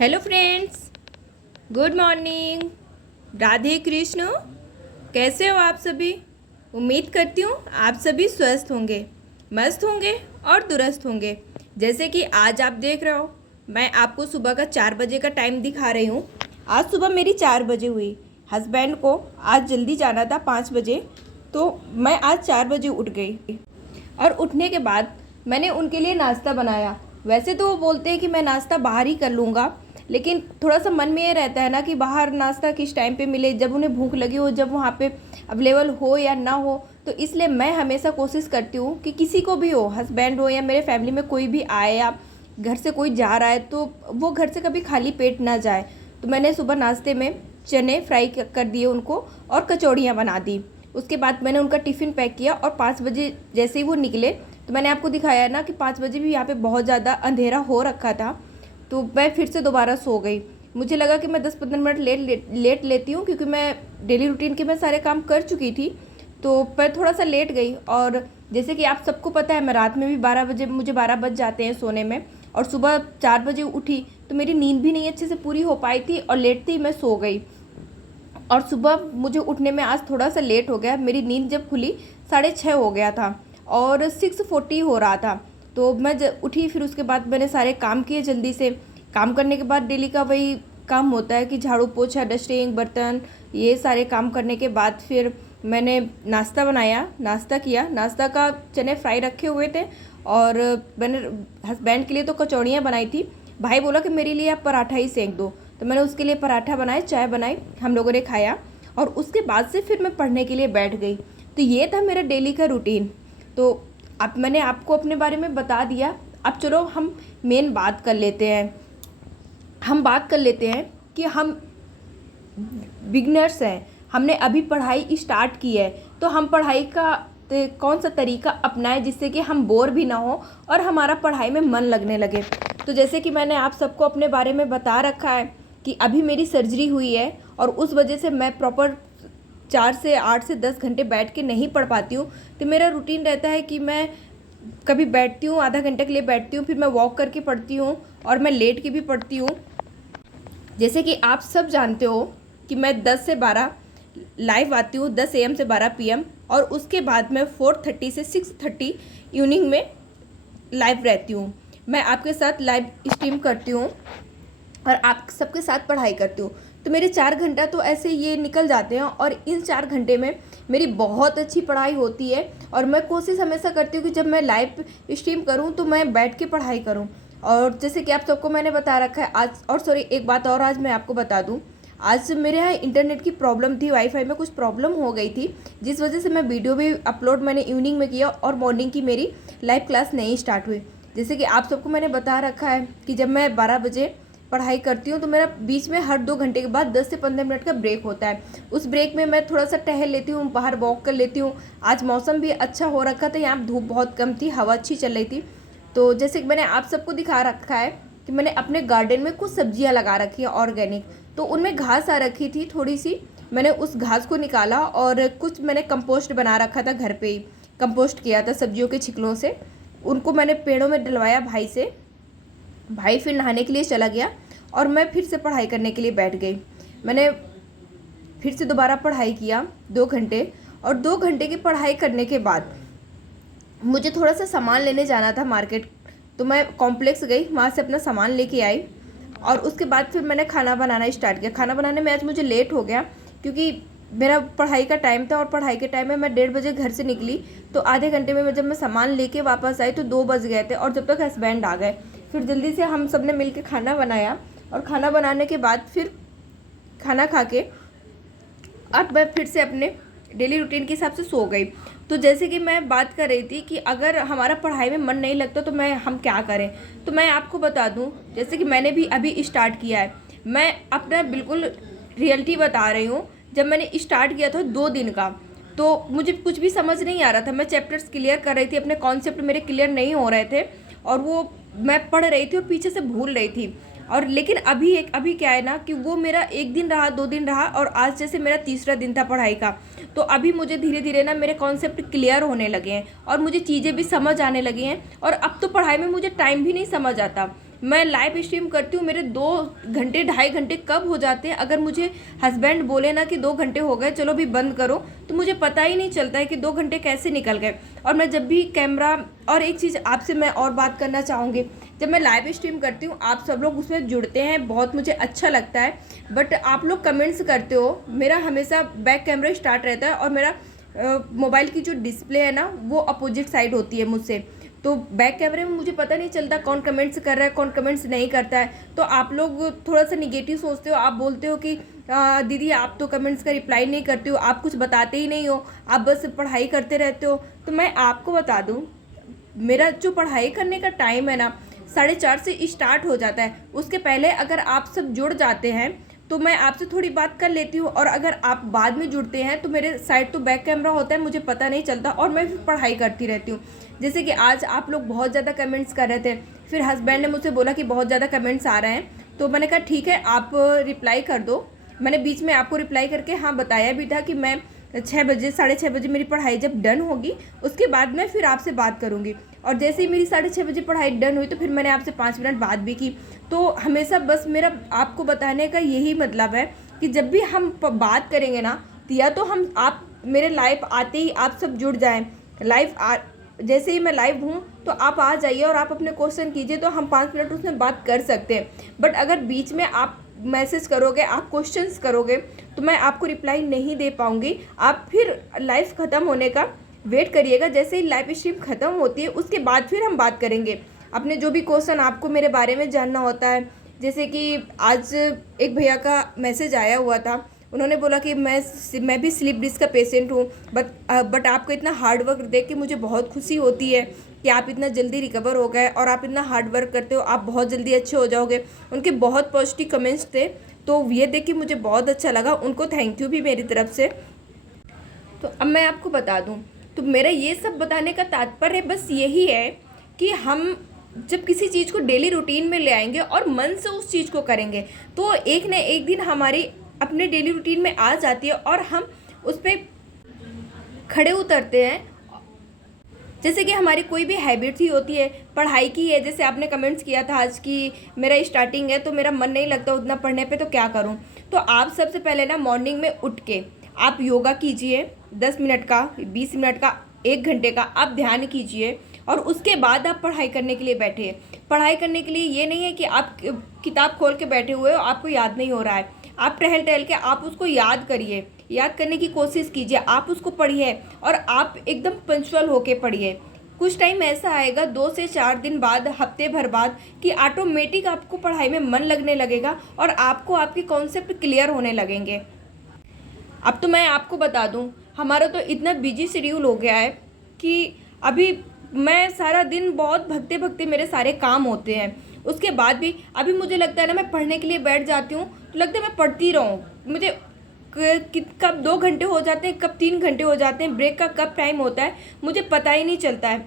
Hello friends, good morning. Radhe Krishna. कैसे हो आप सभी? उम्मीद करती हूँ आप सभी स्वस्थ होंगे, मस्त होंगे और दुरुस्त होंगे। जैसे कि आज आप देख रहे हो, मैं आपको सुबह का 4 बजे का टाइम दिखा रही हूँ। आज सुबह मेरी 4 बजे हुई। हस्बैंड को आज जल्दी जाना था 5 बजे, तो मैं आज 4 बजे उठ गई। और उठने के बाद मैंने उनके लिए नाश्ता बनाया। वैसे तो वो बोलते हैं कि मैं नाश्ता बाहर ही कर लूँगा, लेकिन थोड़ा सा मन में ये रहता है ना कि बाहर नाश्ता किस टाइम पे मिले, जब उन्हें भूख लगी हो, जब वहाँ पे अवेलेबल हो या ना हो। तो इसलिए मैं हमेशा कोशिश करती हूँ कि किसी को भी हो, हस्बैंड हो या मेरे फैमिली में कोई भी आए या घर से कोई जा रहा है, तो वो घर से कभी खाली पेट ना जाए। तो मैंने सुबह नाश्ते में चने फ्राई कर दिए उनको और कचौड़ियाँ बना दी। उसके बाद मैंने उनका टिफ़िन पैक किया और 5 बजे जैसे ही वो निकले, तो मैंने आपको दिखाया ना कि 5 बजे भी यहाँ पे बहुत ज़्यादा अंधेरा हो रखा था। तो मैं फिर से दोबारा सो गई। मुझे लगा कि मैं 10-15 मिनट लेट लेती हूँ, क्योंकि मैं डेली रूटीन के मैं सारे काम कर चुकी थी। तो मैं थोड़ा सा लेट गई। और जैसे कि आप सबको पता है, मैं रात में भी 12 बजे, मुझे 12 बज जाते हैं सोने में। और सुबह 4 बजे उठी तो मेरी नींद भी नहीं अच्छे से पूरी हो पाई थी और लेटते ही मैं सो गई। और सुबह मुझे उठने में आज थोड़ा सा लेट हो गया। मेरी नींद जब खुली 6:30 हो गया था और 6:40 हो रहा था। तो मैं उठी, फिर उसके बाद मैंने सारे काम किए जल्दी से। काम करने के बाद डेली का वही काम होता है कि झाड़ू पोछा, डस्टिंग, बर्तन, ये सारे काम करने के बाद फिर मैंने नाश्ता बनाया, नाश्ता किया। नाश्ता का चने फ्राई रखे हुए थे और मैंने हस्बैंड के लिए तो कचौड़ियाँ बनाई थी। भाई बोला कि मेरे लिए आप पराठा ही सेंक दो, तो मैंने उसके लिए पराठा बनाए, चाय बनाई, हम लोगों ने खाया। और उसके बाद से फिर मैं पढ़ने के लिए बैठ गई। तो ये था मेरा डेली का रूटीन। तो अब मैंने आपको अपने बारे में बता दिया। अब चलो हम मेन बात कर लेते हैं। हम बात कर लेते हैं कि हम बिगनर्स हैं, हमने अभी पढ़ाई स्टार्ट की है, तो हम पढ़ाई का कौन सा तरीका अपनाएं जिससे कि हम बोर भी ना हो और हमारा पढ़ाई में मन लगने लगे। तो जैसे कि मैंने आप सबको अपने बारे में बता रखा है कि अभी मेरी सर्जरी हुई है और उस वजह से मैं प्रॉपर 4 से 8 से 10 घंटे बैठ के नहीं पढ़ पाती हूँ। तो मेरा रूटीन रहता है कि मैं कभी बैठती हूँ, आधा घंटे के लिए बैठती हूँ, फिर मैं वॉक करके पढ़ती हूँ और मैं लेट के भी पढ़ती हूँ। जैसे कि आप सब जानते हो कि मैं 10 से 12 लाइव आती हूँ, 10 AM से 12 PM, और उसके बाद मैं 4:30 से 6:30 इवनिंग में लाइव रहती हूँ। मैं आपके साथ लाइव स्ट्रीम करती हूँ और आप सबके साथ पढ़ाई करती हूँ। तो मेरे 4 घंटा तो ऐसे ये निकल जाते हैं और इन 4 घंटे में मेरी बहुत अच्छी पढ़ाई होती है। और मैं कोशिश हमेशा करती हूँ कि जब मैं लाइव स्ट्रीम करूँ तो मैं बैठ के पढ़ाई करूँ। और जैसे कि आप सबको मैंने बता रखा है आज, और सॉरी एक बात और आज मैं आपको बता दूँ, आज मेरे यहाँ इंटरनेट की प्रॉब्लम थी, वाईफाई में कुछ प्रॉब्लम हो गई थी, जिस वजह से मैं वीडियो भी अपलोड मैंने इवनिंग में किया और मॉर्निंग की मेरी लाइव क्लास नहीं स्टार्ट हुई। जैसे कि आप सबको मैंने बता रखा है कि जब मैं 12 बजे पढ़ाई करती हूँ तो मेरा बीच में हर 2 घंटे के बाद 10 से 15 मिनट का ब्रेक होता है। उस ब्रेक में मैं थोड़ा सा टहल लेती हूँ, बाहर वॉक कर लेती हूँ। आज मौसम भी अच्छा हो रखा था, यहाँ धूप बहुत कम थी, हवा अच्छी चल रही थी। तो जैसे कि मैंने आप सबको दिखा रखा है कि मैंने अपने गार्डन में कुछ सब्जियां लगा रखी है ऑर्गेनिक, तो उनमें घास आ रखी थी थोड़ी सी। मैंने उस घास को निकाला और कुछ मैंने कंपोस्ट बना रखा था, घर पे ही कंपोस्ट किया था सब्जियों के छिकलों से। उनको मैंने पेड़ों में डलवाया भाई से। भाई फिर नहाने के लिए चला गया और मैं फिर से पढ़ाई करने के लिए बैठ गई। मैंने फिर से दोबारा पढ़ाई किया 2 घंटे, और 2 घंटे की पढ़ाई करने के बाद मुझे थोड़ा सा सामान लेने जाना था मार्केट। तो मैं कॉम्प्लेक्स गई, वहाँ से अपना सामान लेके आई और उसके बाद फिर मैंने खाना बनाना स्टार्ट किया। खाना बनाने में आज मुझे लेट हो गया क्योंकि मेरा पढ़ाई का टाइम था और पढ़ाई के टाइम में मैं 1:30 बजे घर से निकली। तो आधे घंटे में जब मैं सामान लेके वापस आई तो 2 बज गए थे, और जब तक हस्बैंड आ गए फिर जल्दी से हम सब ने मिल के खाना बनाया। और खाना बनाने के बाद फिर खाना खा के अब मैं फिर से अपने डेली रूटीन के हिसाब से सो गई। तो जैसे कि मैं बात कर रही थी कि अगर हमारा पढ़ाई में मन नहीं लगता तो हम क्या करें। तो मैं आपको बता दूं, जैसे कि मैंने भी अभी स्टार्ट किया है, मैं अपना बिल्कुल रियलिटी बता रही हूँ। जब मैंने स्टार्ट किया था 2 दिन का, तो मुझे कुछ भी समझ नहीं आ रहा था। मैं चैप्टर्स क्लियर कर रही थी, अपने कॉन्सेप्ट मेरे क्लियर नहीं हो रहे थे और वो मैं पढ़ रही थी और पीछे से भूल रही थी। और लेकिन अभी क्या है ना कि वो मेरा 1 दिन रहा, 2 दिन रहा, और आज जैसे मेरा तीसरा दिन था पढ़ाई का। तो अभी मुझे धीरे धीरे ना मेरे कॉन्सेप्ट क्लियर होने लगे हैं और मुझे चीज़ें भी समझ आने लगी हैं। और अब तो पढ़ाई में मुझे टाइम भी नहीं समझ आता। मैं लाइव स्ट्रीम करती हूँ, मेरे 2 घंटे 2.5 घंटे कब हो जाते हैं। अगर मुझे हस्बैंड बोले ना कि 2 घंटे हो गए, चलो भी बंद करो, तो मुझे पता ही नहीं चलता है कि 2 घंटे कैसे निकल गए। और मैं जब भी कैमरा, और एक चीज़ आपसे मैं और बात करना चाहूँगी, जब मैं लाइव स्ट्रीम करती हूँ आप सब लोग उसमें जुड़ते हैं, बहुत मुझे अच्छा लगता है, बट आप लोग कमेंट्स करते हो। मेरा हमेशा बैक कैमरा स्टार्ट रहता है और मेरा मोबाइल की जो डिस्प्ले है ना वो अपोजिट साइड होती है मुझसे, तो बैक कैमरे में मुझे पता नहीं चलता कौन कमेंट्स कर रहा है कौन कमेंट्स नहीं करता है। तो आप लोग थोड़ा सा निगेटिव सोचते हो, आप बोलते हो कि दीदी आप तो कमेंट्स का रिप्लाई नहीं करते हो, आप कुछ बताते ही नहीं हो, आप बस पढ़ाई करते रहते हो। तो मैं आपको बता दूं, मेरा जो पढ़ाई करने का टाइम है ना 4:30 से स्टार्ट हो जाता है। उसके पहले अगर आप सब जुड़ जाते हैं तो मैं आपसे थोड़ी बात कर लेती हूँ, और अगर आप बाद में जुड़ते हैं तो मेरे साइड तो बैक कैमरा होता है, मुझे पता नहीं चलता और मैं फिर पढ़ाई करती रहती हूँ। जैसे कि आज आप लोग बहुत ज़्यादा कमेंट्स कर रहे थे, फिर हस्बैंड ने मुझसे बोला कि बहुत ज़्यादा कमेंट्स आ रहे हैं, तो मैंने कहा ठीक है आप रिप्लाई कर दो। मैंने बीच में आपको रिप्लाई करके हाँ बताया भी था कि मैं 6 बजे 6:30 मेरी पढ़ाई जब डन होगी उसके बाद मैं फिर आपसे बात करूँगी। और जैसे ही मेरी 6:30 पढ़ाई डन हुई तो फिर मैंने आपसे 5 मिनट बात भी की। तो हमेशा बस मेरा आपको बताने का यही मतलब है कि जब भी हम बात करेंगे ना, या तो हम आप मेरे लाइव आते ही आप सब जुड़ जाएं, जैसे ही मैं लाइव हूँ तो आप आ जाइए और आप अपने क्वेश्चन कीजिए, तो हम 5 मिनट उसमें बात कर सकते हैं। बट अगर बीच में आप मैसेज करोगे, आप क्वेश्चंस करोगे, तो मैं आपको रिप्लाई नहीं दे पाऊँगी। आप फिर लाइव ख़त्म होने का वेट करिएगा, जैसे ही लाइव स्ट्रीम ख़त्म होती है उसके बाद फिर हम बात करेंगे अपने जो भी क्वेश्चन आपको मेरे बारे में जानना होता है। जैसे कि आज एक भैया का मैसेज आया हुआ था, उन्होंने बोला कि मैं भी स्लीप डिस्क का पेशेंट हूँ, बट आपको इतना हार्ड वर्क देख के मुझे बहुत खुशी होती है कि आप इतना जल्दी रिकवर हो गए और आप इतना हार्ड वर्क करते हो, आप बहुत जल्दी अच्छे हो जाओगे। उनके बहुत पॉजिटिव कमेंट्स थे, तो ये देख के मुझे बहुत अच्छा लगा, उनको थैंक यू भी मेरी तरफ से। तो अब मैं आपको बता दूं, तो मेरा ये सब बताने का तात्पर्य बस यही है कि हम जब किसी चीज़ को डेली रूटीन में ले आएंगे और मन से उस चीज़ को करेंगे तो एक न एक दिन हमारी अपने डेली रूटीन में आ जाती है और हम उस पर खड़े उतरते हैं। जैसे कि हमारी कोई भी हैबिट ही होती है, पढ़ाई की है, जैसे आपने कमेंट्स किया था आज कि मेरा स्टार्टिंग है तो मेरा मन नहीं लगता उतना पढ़ने पे, तो क्या करूं। तो आप सबसे पहले ना मॉर्निंग में उठ के आप योगा कीजिए, 10 मिनट का, 20 मिनट का, 1 घंटे का आप ध्यान कीजिए, और उसके बाद आप पढ़ाई करने के लिए बैठिए। पढ़ाई करने के लिए ये नहीं है कि आप किताब खोल के बैठे हुए हो, आपको याद नहीं हो रहा है, आप टहल टहल के आप उसको याद करिए, याद करने की कोशिश कीजिए, आप उसको पढ़िए और आप एकदम पंक्चुअल होके पढ़िए। कुछ टाइम ऐसा आएगा 2 से 4 दिन बाद, हफ्ते भर बाद, कि ऑटोमेटिक आपको पढ़ाई में मन लगने लगेगा और आपको आपके कॉन्सेप्ट क्लियर होने लगेंगे। अब तो मैं आपको बता दूं, हमारा तो इतना बिजी शेड्यूल हो गया है कि अभी मैं सारा दिन बहुत भगते भगते मेरे सारे काम होते हैं, उसके बाद भी अभी मुझे लगता है ना मैं पढ़ने के लिए बैठ जाती हूँ तो लगता है मैं पढ़ती रहूँ। मुझे कब 2 घंटे हो जाते हैं, कब 3 घंटे हो जाते हैं, ब्रेक का कब टाइम होता है मुझे पता ही नहीं चलता है।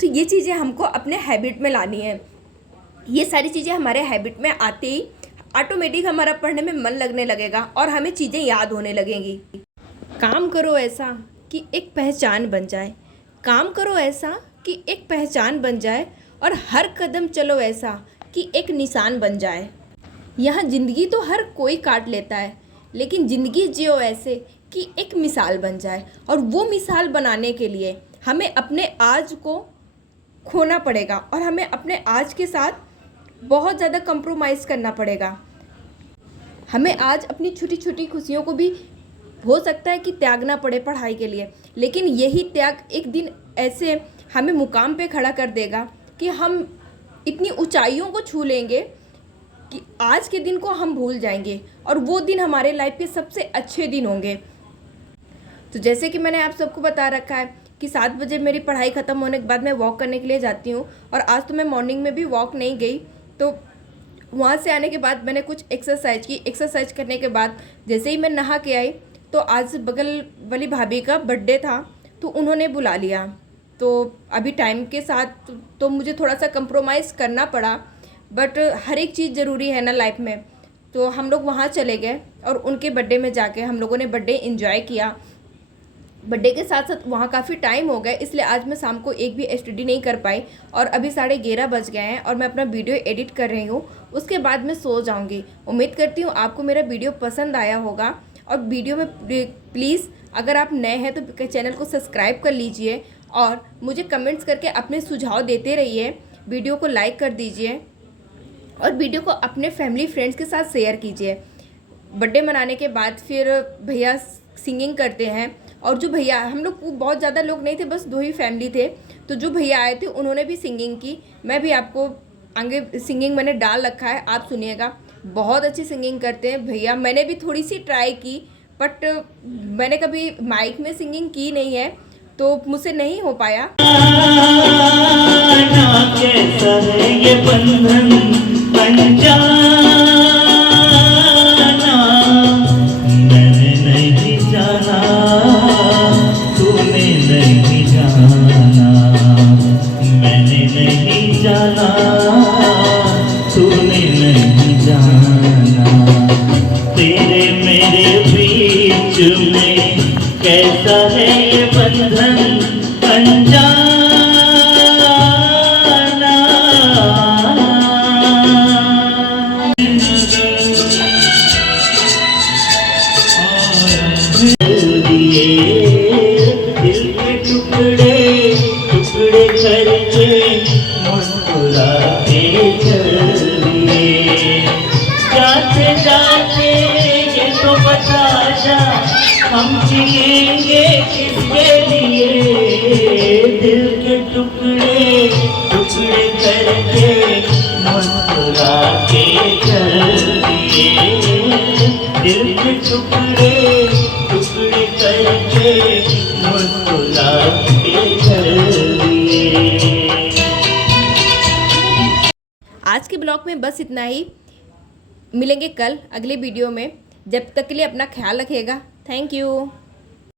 तो ये चीज़ें हमको अपने हैबिट में लानी है। ये सारी चीज़ें हमारे हैबिट में आते ही ऑटोमेटिक हमारा पढ़ने में मन लगने लगेगा और हमें चीज़ें याद होने लगेंगी। काम करो ऐसा कि एक पहचान बन जाए, काम करो ऐसा कि एक पहचान बन जाए, और हर कदम चलो ऐसा कि एक निशान बन जाए। यहाँ ज़िंदगी तो हर कोई काट लेता है, लेकिन ज़िंदगी जियो ऐसे कि एक मिसाल बन जाए, और वो मिसाल बनाने के लिए हमें अपने आज को खोना पड़ेगा और हमें अपने आज के साथ बहुत ज़्यादा कंप्रोमाइज़ करना पड़ेगा। हमें आज अपनी छोटी छोटी खुशियों को भी हो सकता है कि त्यागना पड़े पढ़ाई के लिए, लेकिन यही त्याग एक दिन ऐसे हमें मुकाम पे खड़ा कर देगा कि हम इतनी ऊंचाइयों को छू लेंगे कि आज के दिन को हम भूल जाएंगे और वो दिन हमारे लाइफ के सबसे अच्छे दिन होंगे। तो जैसे कि मैंने आप सबको बता रखा है कि 7 बजे मेरी पढ़ाई ख़त्म होने के बाद मैं वॉक करने के लिए जाती हूँ, और आज तो मैं मॉर्निंग में भी वॉक नहीं गई। तो वहाँ से आने के बाद मैंने कुछ एक्सरसाइज की, एक्सरसाइज करने के बाद जैसे ही मैं नहा के आई तो आज बगल वाली भाभी का बर्थडे था तो उन्होंने बुला लिया। तो अभी टाइम के साथ तो मुझे थोड़ा सा कंप्रोमाइज़ करना पड़ा, बट हर एक चीज़ ज़रूरी है ना लाइफ में। तो हम लोग वहाँ चले गए और उनके बर्थडे में जाके हम लोगों ने बर्थडे एंजॉय किया। बर्थडे के साथ साथ वहाँ काफ़ी टाइम हो गया, इसलिए आज मैं शाम को एक भी एसटीडी नहीं कर पाई और अभी 11:30 बज गए हैं और मैं अपना वीडियो एडिट कर रही हूँ। उसके बाद मैं सो जाऊँगी। उम्मीद करती हूँ आपको मेरा वीडियो पसंद आया होगा और वीडियो में प्लीज़ अगर आप नए हैं तो चैनल को सब्सक्राइब कर लीजिए और मुझे कमेंट्स करके अपने सुझाव देते रहिए। वीडियो को लाइक कर दीजिए और वीडियो को अपने फैमिली फ्रेंड्स के साथ शेयर कीजिए। बर्थडे मनाने के बाद फिर भैया सिंगिंग करते हैं और जो भैया, हम लोग बहुत ज़्यादा लोग नहीं थे, बस 2 ही फैमिली थे, तो जो भैया आए थे उन्होंने भी सिंगिंग की। मैं भी आपको आगे सिंगिंग मैंने डाल रखा है, आप सुनिएगा। बहुत अच्छी सिंगिंग करते हैं भैया। मैंने भी थोड़ी सी ट्राई की बट मैंने कभी माइक में सिंगिंग की नहीं है तो मुझसे नहीं हो पाया। कैसा है ये बंधन अनजाना, मैंने नहीं जाना, तूने नहीं जाना, मैंने नहीं जाना, तूने नहीं जाना, तेरे मेरे बीच में कैसा है ये बंधन अनजाना। दिल के टुकड़े टुकड़े करके मुस्कुराते चल दिए, जाते जाते ये तो बता जा हम जिएंगे किसके लिए। दिल के टुकड़े टुकड़े करके मुस्कुराते चल दिए, दिल के टुकड़े टुकड़े करके मुस्कुराते चल दिए। आज के ब्लॉग में बस इतना ही। मिलेंगे कल अगले वीडियो में। जब तक के लिए अपना ख्याल रखिएगा। Thank you.